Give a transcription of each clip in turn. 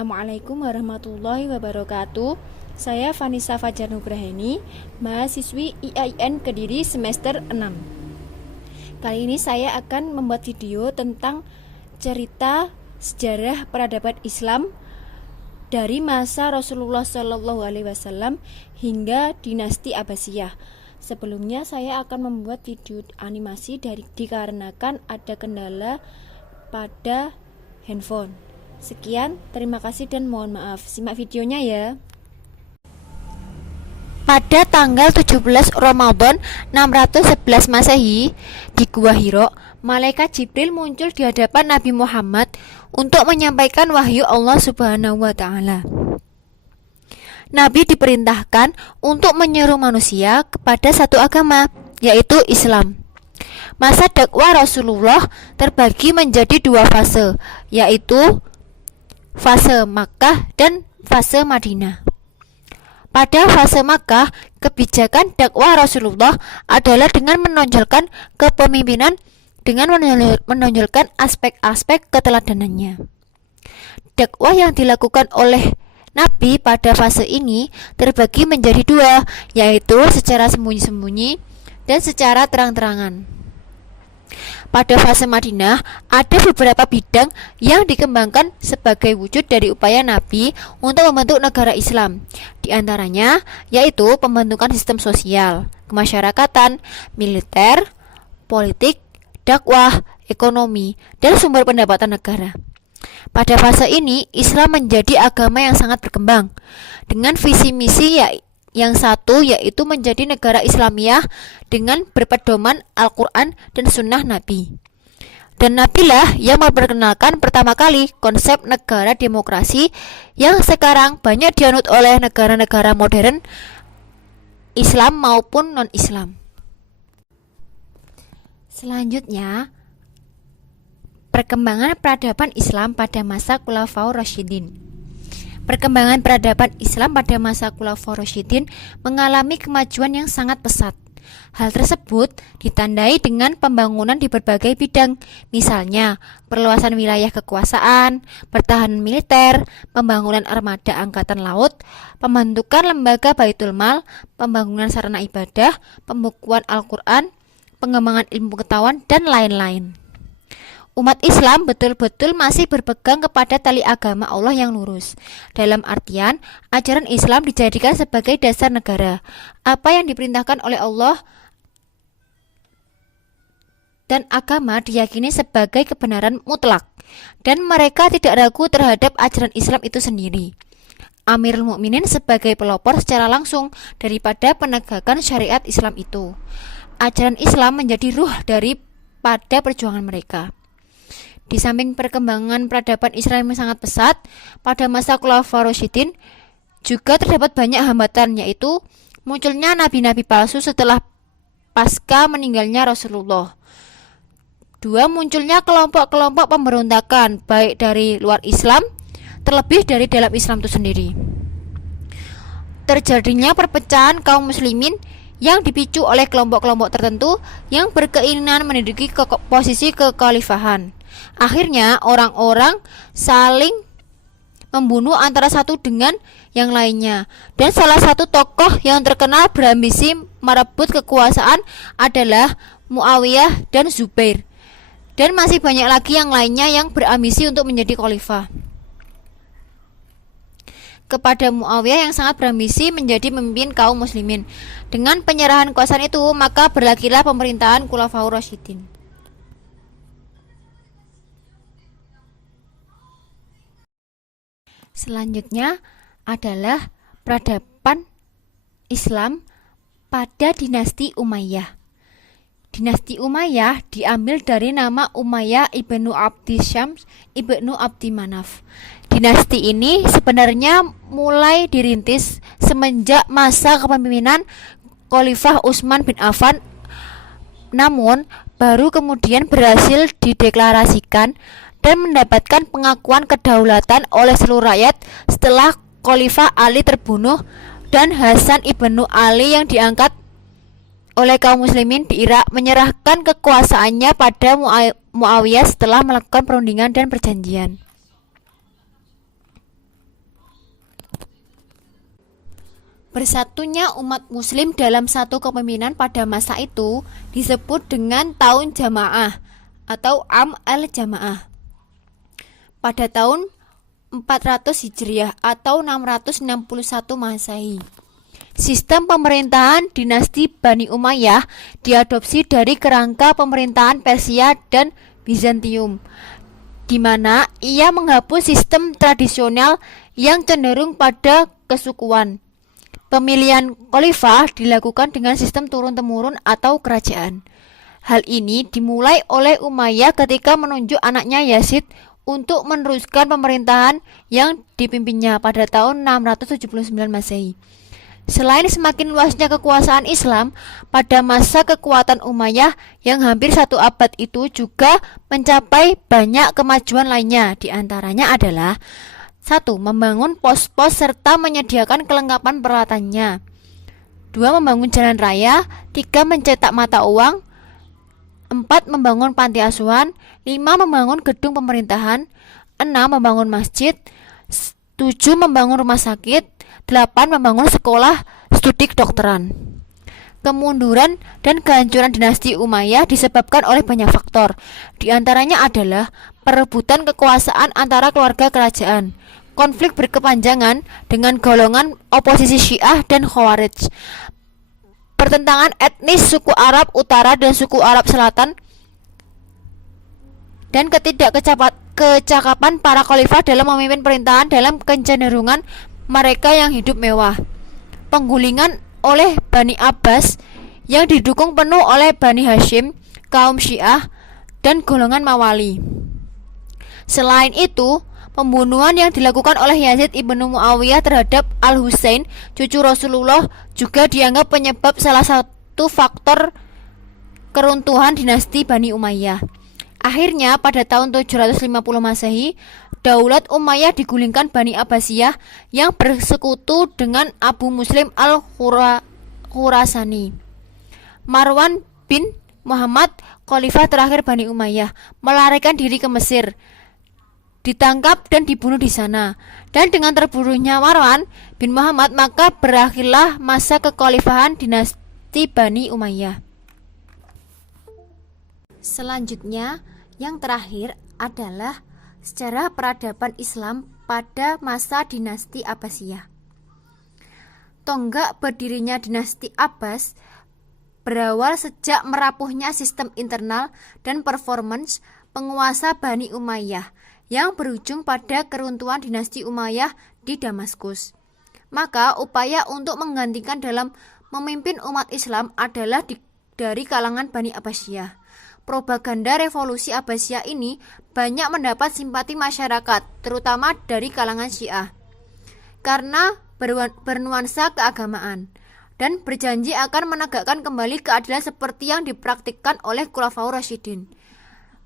Assalamualaikum warahmatullahi wabarakatuh. Saya Vanessa Fajar Nugraheni, mahasiswi IAIN Kediri semester 6. Kali ini saya akan membuat video tentang cerita sejarah peradaban Islam dari masa Rasulullah SAW hingga dinasti Abbasiyah. Sebelumnya saya akan membuat video animasi dikarenakan ada kendala pada handphone. Sekian, terima kasih dan mohon maaf. Simak videonya ya. Pada tanggal 17 Ramadan 611 Masehi di Gua Hiro, malaikat Jibril muncul di hadapan Nabi Muhammad untuk menyampaikan wahyu Allah Subhanahu wa taala. Nabi diperintahkan untuk menyeru manusia kepada satu agama, yaitu Islam. Masa dakwah Rasulullah terbagi menjadi dua fase, yaitu fase Makkah dan fase Madinah. Pada fase Makkah, kebijakan dakwah Rasulullah adalah dengan menonjolkan kepemimpinan dengan menonjolkan aspek-aspek keteladanannya. Dakwah yang dilakukan oleh Nabi pada fase ini terbagi menjadi dua, yaitu secara sembunyi-sembunyi dan secara terang-terangan. Pada fase Madinah, ada beberapa bidang yang dikembangkan sebagai wujud dari upaya Nabi untuk membentuk negara Islam. Di antaranya, yaitu pembentukan sistem sosial, kemasyarakatan, militer, politik, dakwah, ekonomi, dan sumber pendapatan negara. Pada fase ini, Islam menjadi agama yang sangat berkembang, dengan visi misi yang satu, yaitu menjadi negara Islamiyah dengan berpedoman Al-Quran dan Sunnah Nabi. Dan Nabilah yang memperkenalkan pertama kali konsep negara demokrasi yang sekarang banyak dianut oleh negara-negara modern Islam maupun non-Islam. Selanjutnya, perkembangan peradaban Islam pada masa Khulafaur Rasyidin. Perkembangan peradaban Islam pada masa Khulafaur Rasyidin mengalami kemajuan yang sangat pesat. Hal tersebut ditandai dengan pembangunan di berbagai bidang, misalnya perluasan wilayah kekuasaan, pertahanan militer, pembangunan armada angkatan laut, pembentukan lembaga Baitul Mal, pembangunan sarana ibadah, pembukuan Al-Quran, pengembangan ilmu pengetahuan, dan lain-lain. Umat Islam betul-betul masih berpegang kepada tali agama Allah yang lurus. Dalam artian, ajaran Islam dijadikan sebagai dasar negara. Apa yang diperintahkan oleh Allah dan agama diyakini sebagai kebenaran mutlak, dan mereka tidak ragu terhadap ajaran Islam itu sendiri. Amirul Mukminin sebagai pelopor secara langsung daripada penegakan syariat Islam itu. Ajaran Islam menjadi ruh daripada perjuangan mereka. Di samping perkembangan peradaban Islam yang sangat pesat, pada masa Khulafaur Rasyidin juga terdapat banyak hambatan, yaitu munculnya nabi-nabi palsu setelah pasca meninggalnya Rasulullah. Dua, munculnya kelompok-kelompok pemberontakan, baik dari luar Islam, terlebih dari dalam Islam itu sendiri. Terjadinya perpecahan kaum muslimin yang dipicu oleh kelompok-kelompok tertentu yang berkeinginan menduduki posisi kekhalifahan. Akhirnya orang-orang saling membunuh antara satu dengan yang lainnya, dan salah satu tokoh yang terkenal berambisi merebut kekuasaan adalah Muawiyah dan Zubair, dan masih banyak lagi yang lainnya yang berambisi untuk menjadi khalifah. Kepada Muawiyah yang sangat berambisi menjadi pemimpin kaum muslimin, dengan penyerahan kekuasaan itu maka berlakilah pemerintahan Khulafaur Rasyidin. Selanjutnya adalah peradaban Islam pada dinasti Umayyah. Dinasti Umayyah diambil dari nama Umayyah ibnu Abdi Syams ibnu Abdi Manaf. Dinasti ini sebenarnya mulai dirintis semenjak masa kepemimpinan Khalifah Utsman bin Affan, namun baru kemudian berhasil dideklarasikan dan mendapatkan pengakuan kedaulatan oleh seluruh rakyat setelah Khalifah Ali terbunuh dan Hasan ibnu Ali yang diangkat oleh kaum muslimin di Irak menyerahkan kekuasaannya pada Muawiyah setelah melakukan perundingan dan perjanjian. Bersatunya umat muslim dalam satu kepemimpinan pada masa itu disebut dengan tahun jamaah atau Am al-Jamaah. Pada tahun 400 Hijriah atau 661 Masehi. Sistem pemerintahan dinasti Bani Umayyah diadopsi dari kerangka pemerintahan Persia dan Bizantium, di mana ia menghapus sistem tradisional yang cenderung pada kesukuan. Pemilihan khalifah dilakukan dengan sistem turun-temurun atau kerajaan. Hal ini dimulai oleh Umayyah ketika menunjuk anaknya Yazid untuk meneruskan pemerintahan yang dipimpinnya pada tahun 679 Masehi. Selain semakin luasnya kekuasaan Islam, pada masa kekuatan Umayyah yang hampir satu abad itu juga mencapai banyak kemajuan lainnya. Di antaranya adalah 1. Membangun pos-pos serta menyediakan kelengkapan peralatannya. 2. Membangun jalan raya. 3. Mencetak mata uang. 4. Membangun panti asuhan. 5. Membangun gedung pemerintahan. 6. Membangun masjid. 7. Membangun rumah sakit. 8. Membangun sekolah studi kedokteran. Kemunduran dan kehancuran dinasti Umayyah disebabkan oleh banyak faktor. Di antaranya adalah perebutan kekuasaan antara keluarga kerajaan, konflik berkepanjangan dengan golongan oposisi Syiah dan Khawarij, pertentangan etnis suku Arab Utara dan suku Arab Selatan, dan ketidakcakapan para khalifah dalam memimpin pemerintahan dalam kecenderungan mereka yang hidup mewah. Penggulingan oleh Bani Abbas yang didukung penuh oleh Bani Hashim, kaum Syiah, dan golongan Mawali. Selain itu, pembunuhan yang dilakukan oleh Yazid ibnu Muawiyah terhadap Al-Husain, cucu Rasulullah, juga dianggap penyebab salah satu faktor keruntuhan dinasti Bani Umayyah. Akhirnya pada tahun 750 Masehi, Daulat Umayyah digulingkan Bani Abbasiyah yang bersekutu dengan Abu Muslim Al-Khurasani. Marwan bin Muhammad, khalifah terakhir Bani Umayyah, melarikan diri ke Mesir, ditangkap dan dibunuh di sana. Dan dengan terbunuhnya Marwan bin Muhammad, maka berakhirlah masa kekhalifahan dinasti Bani Umayyah. Selanjutnya, yang terakhir adalah sejarah peradaban Islam pada masa dinasti Abbasiyah. Tonggak berdirinya dinasti Abbas berawal sejak merapuhnya sistem internal dan performance penguasa Bani Umayyah yang berujung pada keruntuhan dinasti Umayyah di Damaskus. Maka upaya untuk menggantikan dalam memimpin umat Islam adalah dari kalangan Bani Abbasiyah. Propaganda revolusi Abbasiyah ini banyak mendapat simpati masyarakat, terutama dari kalangan Syiah, karena bernuansa keagamaan dan berjanji akan menegakkan kembali keadilan seperti yang dipraktikkan oleh Khulafaur Rasyidin.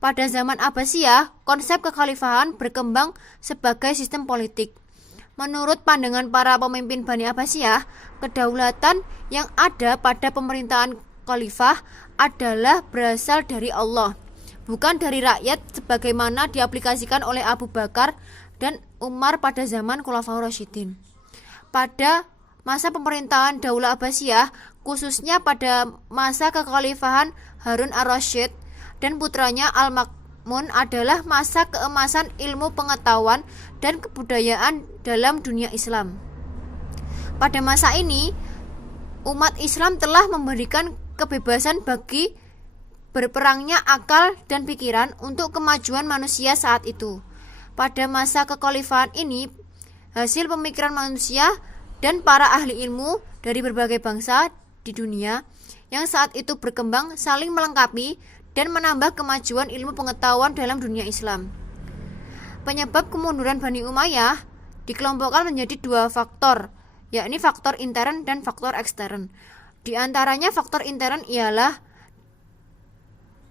Pada zaman Abbasiyah, konsep kekhalifahan berkembang sebagai sistem politik. Menurut pandangan para pemimpin Bani Abbasiyah, kedaulatan yang ada pada pemerintahan khalifah adalah berasal dari Allah, bukan dari rakyat sebagaimana diaplikasikan oleh Abu Bakar dan Umar pada zaman Khulafaur Rasyidin. Pada masa pemerintahan Daulah Abbasiyah, khususnya pada masa kekhalifahan Harun ar-Rasyid dan putranya Al-Ma'mun, adalah masa keemasan ilmu pengetahuan dan kebudayaan dalam dunia Islam. Pada masa ini, umat Islam telah memberikan kebebasan bagi berperangnya akal dan pikiran untuk kemajuan manusia saat itu. Pada masa kekhalifahan ini, hasil pemikiran manusia dan para ahli ilmu dari berbagai bangsa di dunia yang saat itu berkembang saling melengkapi dan menambah kemajuan ilmu pengetahuan dalam dunia Islam. Penyebab kemunduran Bani Umayyah dikelompokkan menjadi dua faktor, yakni faktor intern dan faktor ekstern. Di antaranya faktor intern ialah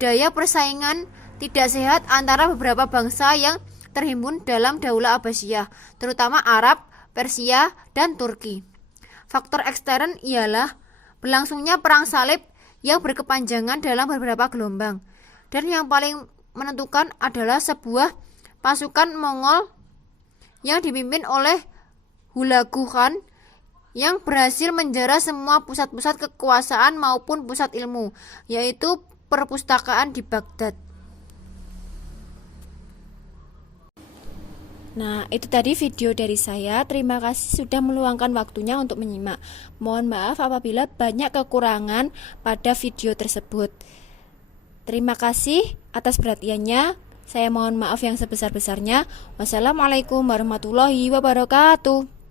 daya persaingan tidak sehat antara beberapa bangsa yang terhimpun dalam Daulah Abbasiyah, terutama Arab, Persia, dan Turki. Faktor ekstern ialah berlangsungnya perang salib yang berkepanjangan dalam beberapa gelombang. Dan yang paling menentukan adalah sebuah pasukan Mongol yang dipimpin oleh Hulagu Khan yang berhasil menjara semua pusat-pusat kekuasaan maupun pusat ilmu, yaitu perpustakaan di Baghdad. Nah, itu tadi video dari saya. Terima kasih sudah meluangkan waktunya untuk menyimak. Mohon maaf apabila banyak kekurangan pada video tersebut. Terima kasih atas perhatiannya. Saya mohon maaf yang sebesar-besarnya. Wassalamualaikum warahmatullahi wabarakatuh.